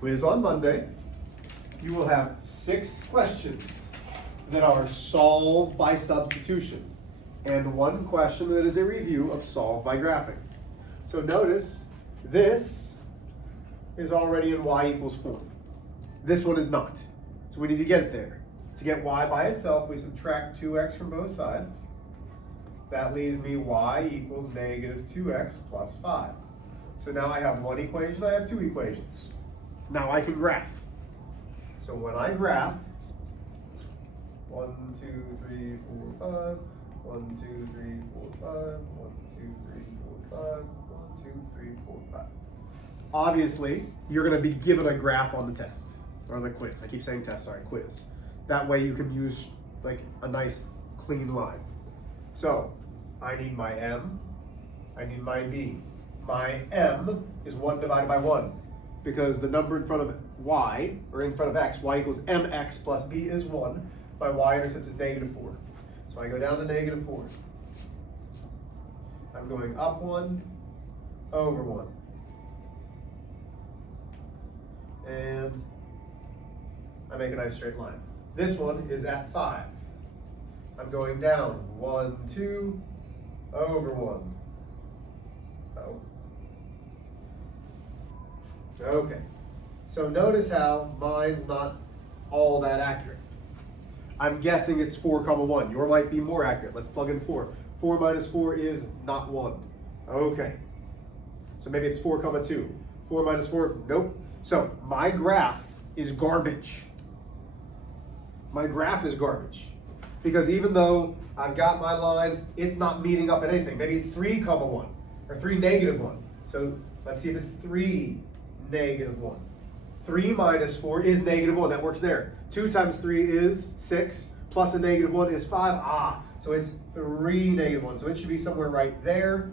quiz on Monday, you will have 6 questions that are solved by substitution, and 1 question that is a review of solved by graphing. So notice, this is already in y equals 4. This one is not. So we need to get it there. To get y by itself, we subtract 2x from both sides. That leaves me y equals negative 2x plus 5. So now I have 1 equation, I have 2 equations. Now I can graph. So when I graph, 1, 2, 3, 4, 5, 1, 2, 3, 4, 5, 1, 2, 3, 4, 5, 1, 2, 3, 4, 5. Obviously, you're going to be given a graph on the test, or the quiz. I keep saying test, sorry, quiz. That way you can use like a nice clean line. So, I need my m, I need my b. My m is 1 divided by 1, because the number in front of y, or in front of x, y equals mx plus b is 1. My y-intercept is negative 4. So I go down to negative 4. I'm going up 1, over 1. And I make a nice straight line. This one is at 5. I'm going down 1, 2, over 1. Oh. Okay. So notice how mine's not all that accurate. I'm guessing it's 4, 1. Yours might be more accurate. Let's plug in 4. 4 minus 4 is not 1. Okay. So maybe it's 4, 2. 4 minus 4, nope. So my graph is garbage. My graph is garbage. Because even though I've got my lines, it's not meeting up at anything. Maybe it's 3, 1, or 3, negative 1. So let's see if it's 3, negative 1. 3 minus 4 is negative 1. That works there. 2 times 3 is 6, plus a negative 1 is 5. So it's 3, negative 1. So it should be somewhere right there.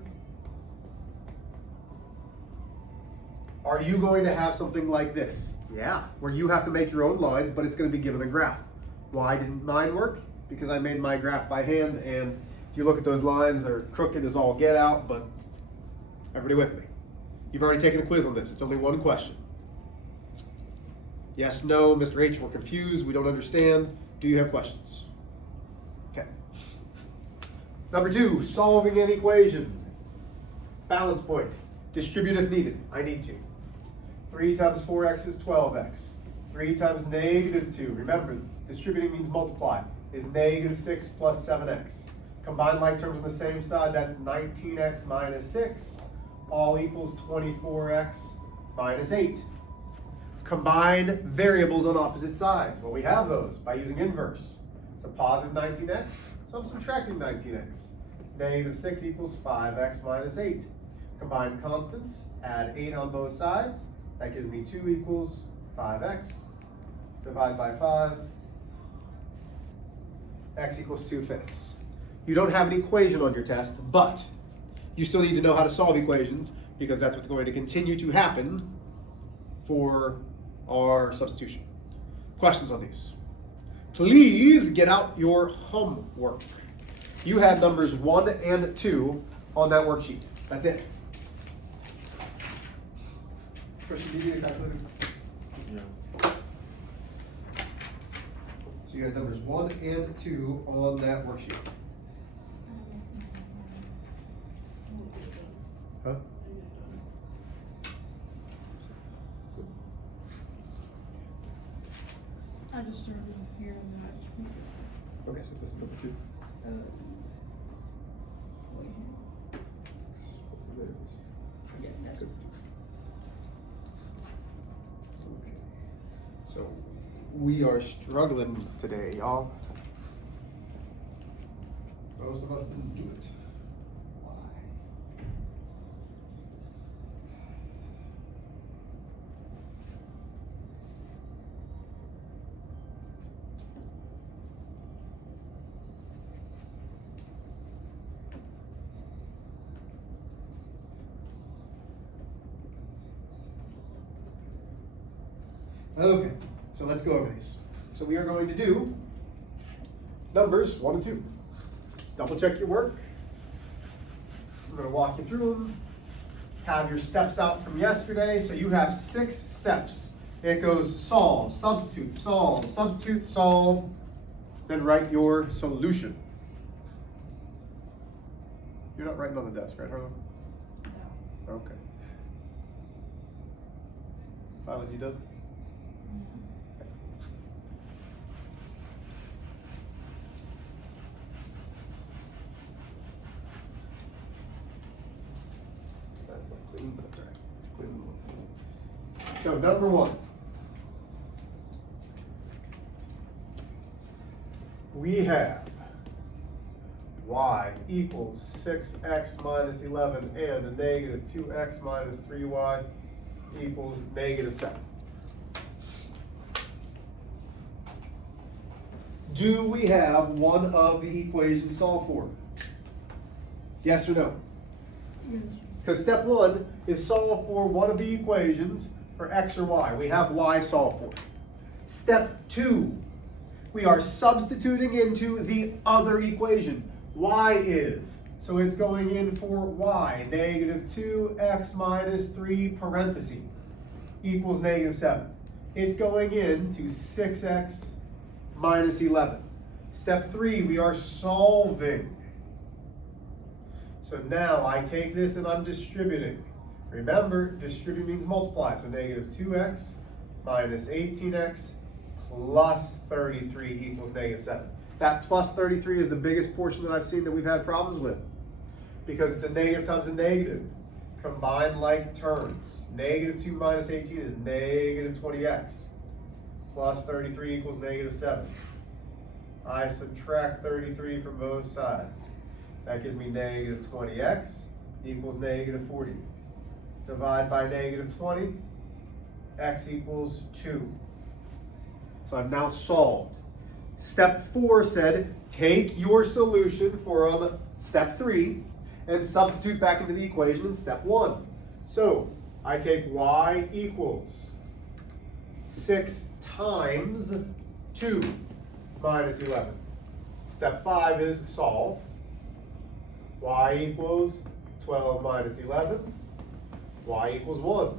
Are you going to have something like this? Yeah, where you have to make your own lines, but it's going to be given a graph. Why didn't mine work? Because I made my graph by hand, and if you look at those lines, they're crooked as all get out, but everybody with me? You've already taken a quiz on this. It's only 1 question. Yes, no, Mr. H, we're confused, we don't understand. Do you have questions? Okay. Number 2, solving an equation. Balance point. Distribute if needed. I need to. 3 times 4x is 12x. 3 times negative 2, remember, distributing means multiply, is negative 6 plus 7x. Combine like terms on the same side, that's 19x minus 6, all equals 24x minus 8. Combine variables on opposite sides. Well, we have those by using inverse. It's a positive 19x, so I'm subtracting 19x. Negative 6 equals 5x minus 8. Combine constants, add 8 on both sides. That gives me 2 equals 5x. Divide by 5. X equals 2/5. You don't have an equation on your test, but you still need to know how to solve equations, because that's what's going to continue to happen for our substitution. Questions on these? Please get out your homework. You had numbers 1 and 2 on that worksheet. That's it. Question, did you get a calculator? Yeah. So you had numbers 1 and 2 on that worksheet. Huh? I just started here and then I just moved it. Okay, so this is number 2. Wait There it is. here. Yeah, that's Good. Okay. So we are struggling today, y'all. Most of us didn't do it. Why? Okay, so let's go over these. So we are going to do numbers 1 and 2. Double check your work. I'm going to walk you through them. Have your steps out from yesterday. So you have 6 steps It goes solve, substitute, solve, then write your solution. You're not writing on the desk, right, Harlan? No. Okay. Violet, you done? That's not clean, but that's all right. Clean. So number one. We have y equals 6x minus 11 and a negative 2x minus 3y equals negative 7. Do we have one of the equations solved for? Yes or no? Yes. Because step one is solve for one of the equations for x or y. We have y solved for. Step two, we are substituting into the other equation. Y is, so it's going in for y, negative 2x minus 3 parentheses equals negative 7. It's going into 6x minus 11. Step three, we are solving. So now I take this and I'm distributing. Remember, distribute means multiply, so negative 2x minus 18x plus 33 equals negative 7. That plus 33 is the biggest portion that I've seen that we've had problems with, because it's a negative times a negative. Combined like terms. Negative 2 minus 18 is negative 20x. Plus 33 equals negative 7. I subtract 33 from both sides. That gives me negative 20x equals negative 40. Divide by negative 20, x equals 2. So I've now solved. Step 4 said, take your solution from step 3 and substitute back into the equation in step 1. So I take y equals 6 times 2 minus 11. Step 5 is solve. Y equals 12 minus 11. Y equals 1.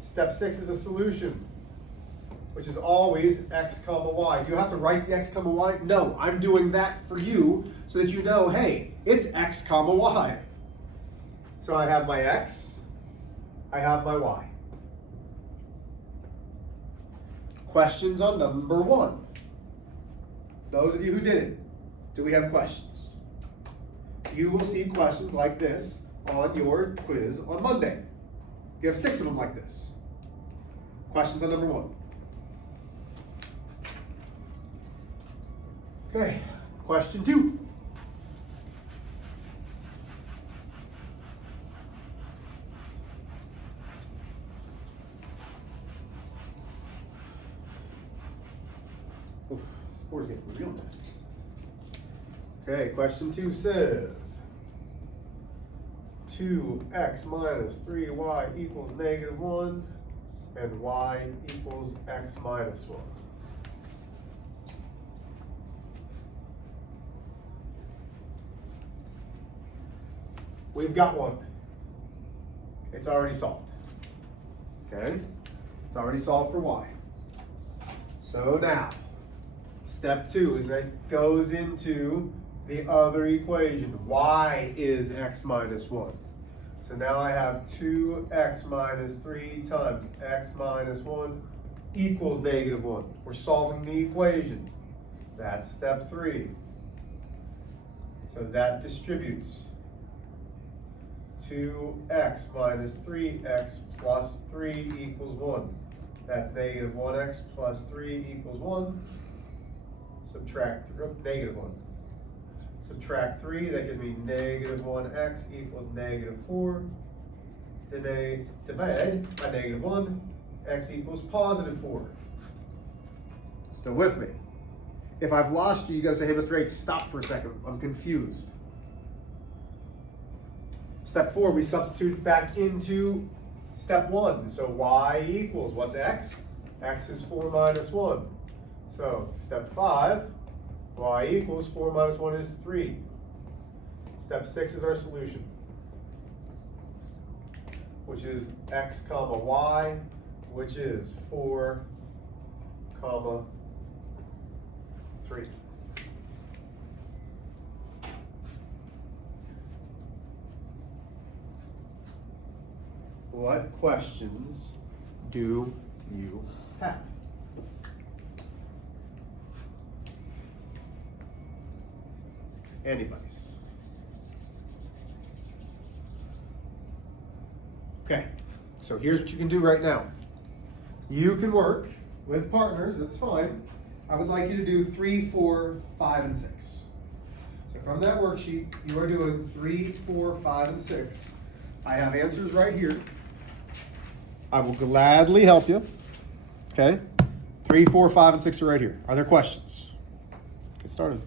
Step 6 is a solution, which is always x comma y. Do you have to write the x comma y? No, I'm doing that for you so that you know, hey, it's x comma y. So I have my x, I have my y. Questions on number 1. Those of you who did it, do we have questions? You will see questions like this on your quiz on Monday. You have 6 of them like this. Questions on number 1. Okay, question 2. Oof, this board's getting real nasty. Okay, question 2 says 2x minus 3y equals negative 1 and y equals x minus 1. We've got one. It's already solved. Okay? It's already solved for y. So now, step 2 is that it goes into the other equation. Y is x minus 1. So now I have 2x minus 3 times x minus 1 equals negative 1. We're solving the equation. That's step 3. So that distributes. 2x minus 3x plus 3 equals 1. That's negative 1x plus 3 equals 1. Subtract negative 1. Subtract 3, that gives me negative 1x equals negative 4. Divide by negative 1, x equals positive 4. Still with me? If I've lost you, you gotta say, hey, Mr. H, stop for a second. I'm confused. Step 4, we substitute back into step 1. So y equals, what's x? X is 4 minus 1. So step 5, y equals 4 minus 1 is 3. Step 6 is our solution, which is x comma y which is 4, comma, 3. What questions do you have? Anybody's? Okay, so here's what you can do right now. You can work with partners, that's fine. I would like you to do 3, 4, 5, and 6. So from that worksheet, you are doing 3, 4, 5, and 6. I have answers right here. I will gladly help you. Okay? 3, 4, 5, and 6 are right here. Are there questions? Get started.